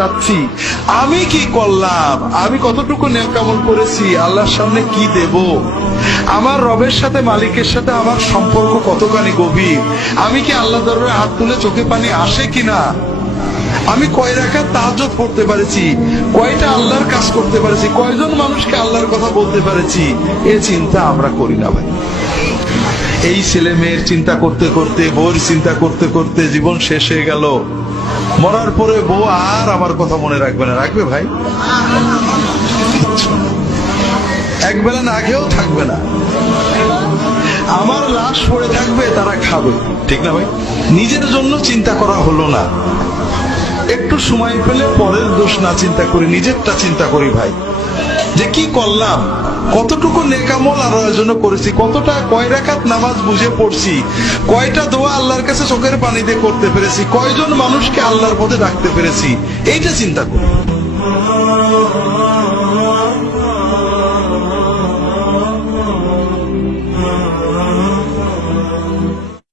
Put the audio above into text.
যাচ্ছি, আমি কি করলাম, আমি কতটুকু নেক আমল করেছি, আল্লাহর সামনে কি দেব, আমার রবের সাথে মালিকের সাথে আমার সম্পর্ক কতখানি গভীর, আমি কি আল্লাহ দরবারে হাত তুলে চোখে পানি আসে কিনা, আমি কয় রাকাত তাহাজ্জুদ পড়তে পারেছি, কয়টা আল্লাহর কাজ করতে পারেছি, কয়জন মানুষকে আল্লাহর কথা বলতে পারেছি, এ চিন্তা আমরা করি না ভাই। এই ছেলে মেয়ের চিন্তা করতে করতে, বউর চিন্তা করতে করতে জীবন শেষ হয়ে গেল। মরার পরে বউ আর আমার কথা মনে রাখবে না, রাখবে ভাই? এক বেলা না খেয়েও থাকবে না, আমার লাশ পড়ে থাকবে, তারা খাবে, ঠিক না ভাই? নিজের জন্য চিন্তা করা হলো না। একটু সময় পেলে পরের দোষ না চিন্তা করি, নিজেরটা চিন্তা করি ভাই, যে কি করলাম, কতটুকু নেক আমল আল্লাহর জন্য করেছি, কতটা কয় রাকাত নামাজ বুঝে পড়ছি, কয়টা দোয়া আল্লাহর কাছে চোখের পানি দিয়ে করতে পেরেছি, কয়জন মানুষকে আল্লাহর পথে ডাকতে পেরেছি, এইটা চিন্তা করি।